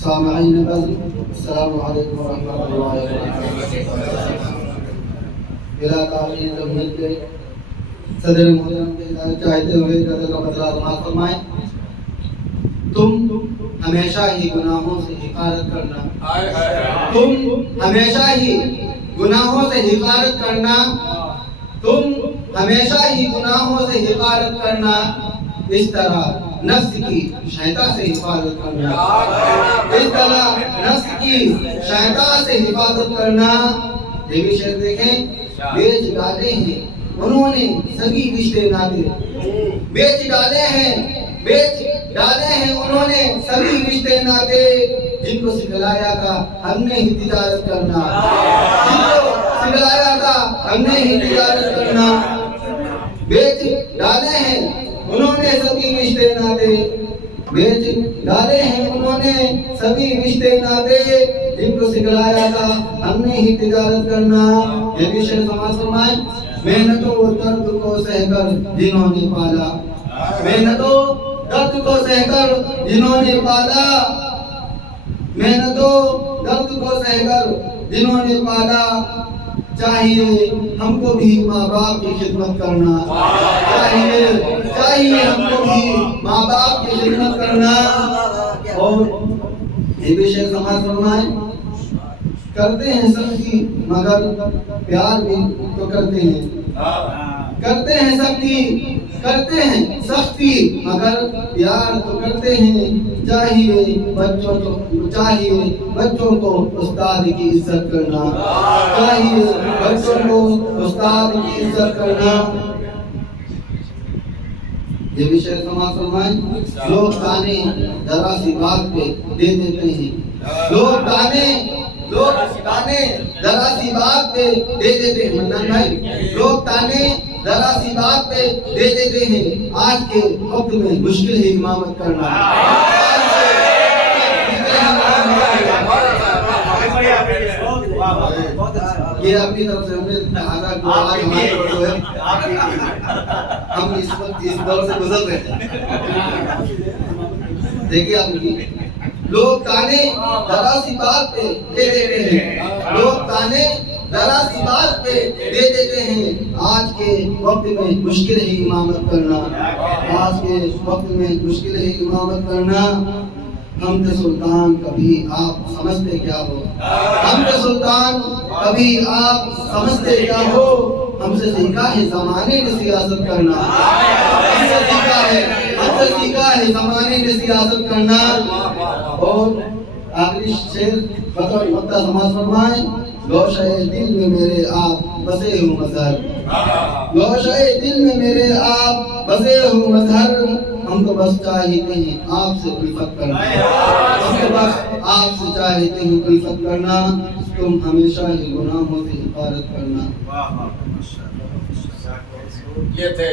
سامعین السلام علیکم ورحمۃ اللہ وبرکاتہ۔ بلا تاخیر جمہوریت کے صدر محترم کے اجازت چاہتے ہوئے قدر کا بدلہ سماعت فرمائیں۔ تم ہمیشہ ہی گناہوں سے حفاظت کرنا، تم ہمیشہ ہی گناہوں سے حفاظت کرنا، تم ہمیشہ ہی گناہوں سے حفاظت کرنا، اس طرح نفس کی شیطان سے حفاظت کرنا، اس طرح نفس کی شیطان سے حفاظت کرنا۔ یہ بھی شعر دیکھیں، بیچ ڈالے ہیں انہوں نے سبھی رشتے ناطے، بیچ ڈالے ہیں، بیچ ڈالے ہیں انہوں نے سبھی رشتے ناطے، جن کو سکھلایا تھا ہم نے ہی تجارت کرنا، جن کو سکھلایا تھا ہم نے ہی تجارت کرنا، بیچ ڈالے ہیں انہوں نے سبھی رشتے ناطے، بیچ ڈالے ہیں انہوں نے سبھی رشتے ناطے، جن کو سکھلایا تھا ہم نے ہی تجارت کرنا۔ یہ بھی شعر سماعت فرمائیں۔ محنتوں و درد کو سہ کر جنہوں نے پالا، محنتوں درد کو سہ کر جنہوں نے پالا، محنتوں درد کو سہ کر جنہوں نے پالا، چاہیے ہم کو بھی ماں باپ کی خدمت کرنا، چاہیے ہم کو بھی ماں باپ کی خدمت کرنا۔ اور یہ بھی شعر سماعت فرمائیں۔ کرتے ہیں سختی مگر پیار بھی تو کرتے ہیں، کرتے ہیں سختی، کرتے ہیں سختی مگر پیار تو کرتے ہیں، چاہیے بچوں کو استاد کی عزت کرنا، چاہیے بچوں کو استاد کی عزت کرنا۔ یہ بھی شعر سماعت فرمائیں۔ لوگ تانے ذرا سی بات پہ دے دیتے ہیں، لوگ تانے ذرا سی بات پہ دے دیتے ہیں، منان بھائی، لوگ تانے ذرا سی بات پہ دے دیتے ہیں، آج کے وقت میں مشکل ہے امامت کرنا، یہ اپنی طرف سے ہمیں تحاضا کو آج ہمارے بڑھو ہے، ہم اس وقت اس دور سے گزر رہے ہیں۔ دیکھیے آپ کی لوگ تانے ذرا سی بات پہ دے دیتے ہیں، لوگ تانے ذرا سی بات پہ دے دیتے ہیں، آج کے وقت میں مشکل ہے امامت کرنا، آج کے وقت میں مشکل ہے امامت کرنا۔ ہم کے سلطان کبھی آپ سمجھتے کیا ہو، ہم کے سلطان کبھی آپ سمجھتے کیا ہو، ہم سے سیکھا ہے زمانے نے سیاست کرنا، ہم سے سیکھا ہے زمانے نے سیاست کرنا۔ اور آخری شعر بطور نقطہ سماعت فرمائیں۔ گوشہ دل میں میرے آپ بسے ہوں مظہر، گوشہ دل میں میرے آپ بسے ہوں مظہر، ہم کو بس چاہتے ہیں آپ سے الفت کرنا، ہم کو بس آپ سے چاہتے ہیں الفت کرنا، تم ہمیشہ ہی گناہوں سے حفاظت کرنا۔ یہ تھے